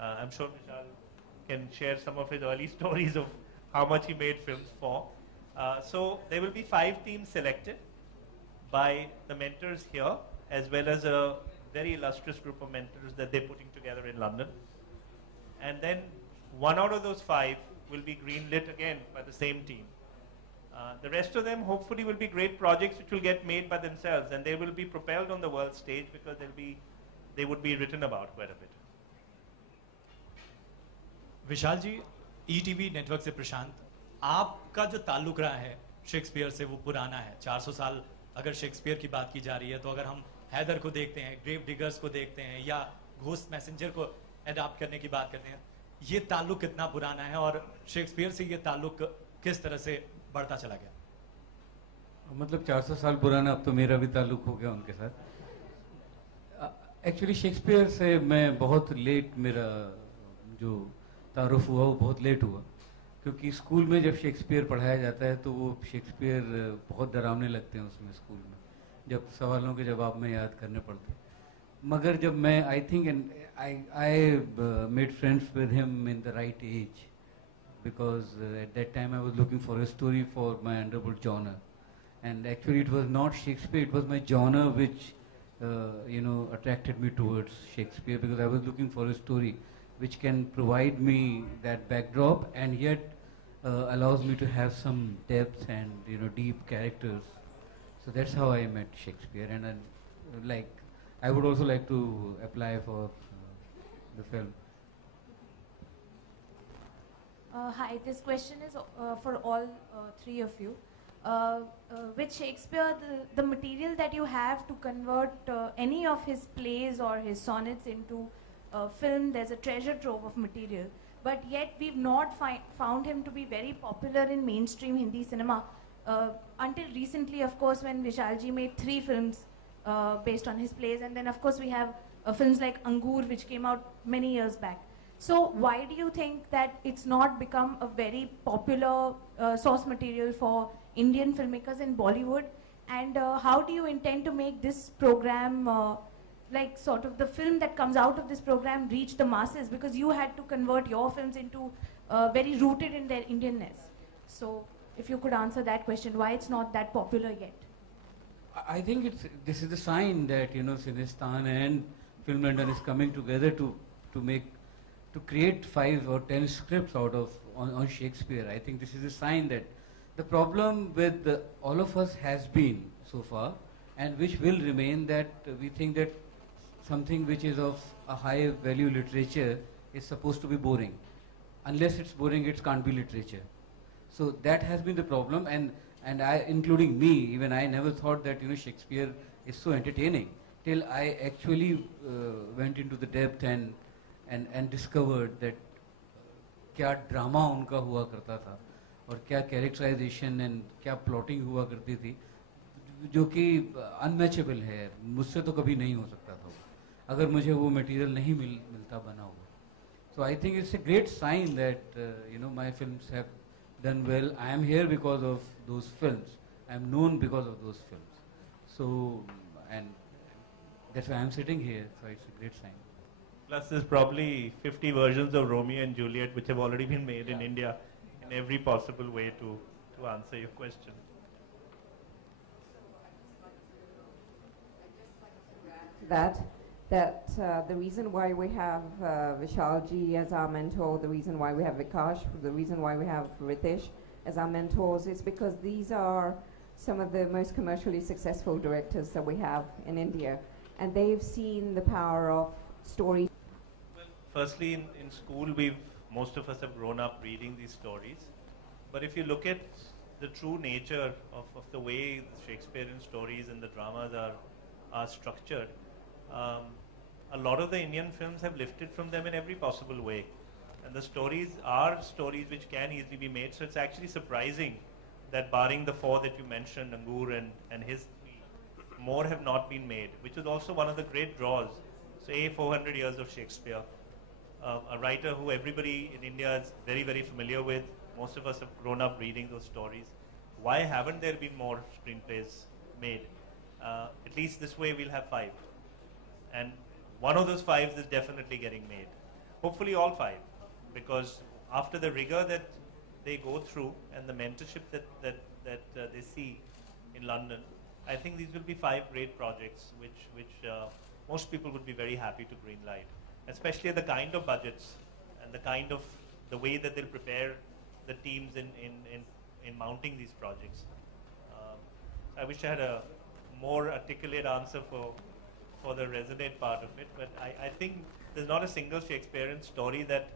I'm sure Vishal can share some of his early stories of how much he made films for. So there will be 5 teams selected by the mentors here, as well as a very illustrious group of mentors that they're putting together in London. And then 1 out of those 5 will be greenlit again by the same team. The rest of them hopefully will be great projects which will get made by themselves, and they will be propelled on the world stage because they would be written about quite a bit. Vishal ji, ETV network से प्रशांत, आपका जो ताल्लुक रहा है Shakespeare से वो पुराना है। 400 साल अगर शेक्सपियर की बात की जा रही है तो अगर हम हैदर को देखते हैं, ग्रेव डिगर्स को देखते हैं या घोस्ट मैसेंजर को एडाप्ट करने की बात करते हैं, ये ताल्लुक कितना पुराना है और शेक्सपियर से ये ताल्लुक किस तरह से बढ़ता चला गया? मतलब 400 साल पुराना, अब तो मेरा भी ताल्लुक हो गया उनके साथ। एक्चुअली शेक्सपियर से मैं बहुत लेट, मेरा जो तारुफ हुआ वो बहुत लेट हुआ, क्योंकि स्कूल में जब शेक्सपियर पढ़ाया जाता है तो वो शेक्सपियर बहुत डरावने लगते हैं उसमें स्कूल में, जब सवालों के जवाब में याद करने पड़ते। मगर जब मैं I think I made friends with him in the right age, because at that time I was looking for a story for my underwood genre, and actually it was not Shakespeare, it was my genre which attracted me towards Shakespeare, because I was looking for a story which can provide me that backdrop and yet allows me to have some depth and deep characters. So that's how I met Shakespeare, and I would also like to apply for the film. Hi, this question is for all 3 of you. With Shakespeare, the material that you have to convert any of his plays or his sonnets into film, there's a treasure trove of material. But yet we've not found him to be very popular in mainstream Hindi cinema until recently, of course, when Vishalji made 3 films based on his plays. And then, of course, we have films like Angur, which came out many years back. So why do you think that it's not become a very popular source material for Indian filmmakers in Bollywood? And how do you intend to make this program, like sort of the film that comes out of this program, reach the masses? Because you had to convert your films into very rooted in their Indianness. So if you could answer that question, why it's not that popular yet? I think this is a sign that Sinistan and Film London is coming together to create 5 or 10 scripts on Shakespeare. I think this is a sign that the problem with all of us has been so far, and which will remain, that we think that something which is of a high value literature is supposed to be boring. Unless it's boring, it can't be literature. So that has been the problem, and I, including me, even I never thought that Shakespeare is so entertaining till I actually went into the depth and discovered that क्या drama उनका हुआ करता था और क्या characterisation and क्या plotting हुआ करती थी, जो कि अनमैचेबल है। मुझसे तो कभी नहीं हो सकता था अगर मुझे वो मटेरियल नहीं मिलता बना हुआ। So I think it's a great sign that my films have done well. I am here because of those films. I am known because of those films. So, and that's why I am sitting here. So it's a great sign. Plus, there's probably 50 versions of Romeo and Juliet which have already been made in India in every possible way to answer your question. That the reason why we have Vishalji as our mentor, the reason why we have Vikash, the reason why we have Ritesh as our mentors is because these are some of the most commercially successful directors that we have in India, and they've seen the power of story. Well, firstly, in school, most of us have grown up reading these stories, but if you look at the true nature of the way the Shakespearean stories and the dramas are structured, a lot of the Indian films have lifted from them in every possible way. And the stories are stories which can easily be made. So it's actually surprising that barring the 4 that you mentioned, Angur and his 3, more have not been made, which is also one of the great draws. Say 400 years of Shakespeare, a writer who everybody in India is very, very familiar with. Most of us have grown up reading those stories. Why haven't there been more screenplays made? At least this way we'll have 5. And one of those 5 is definitely getting made. hopefully all 5, because after the rigor that they go through and the mentorship that they see in London, I think these will be 5 great projects which most people would be very happy to greenlight, especially the kind of budgets and the way that they'll prepare the teams in mounting these projects. I wish I had a more articulate answer for the resonate part of it, but I think there's not a single Shakespearean story that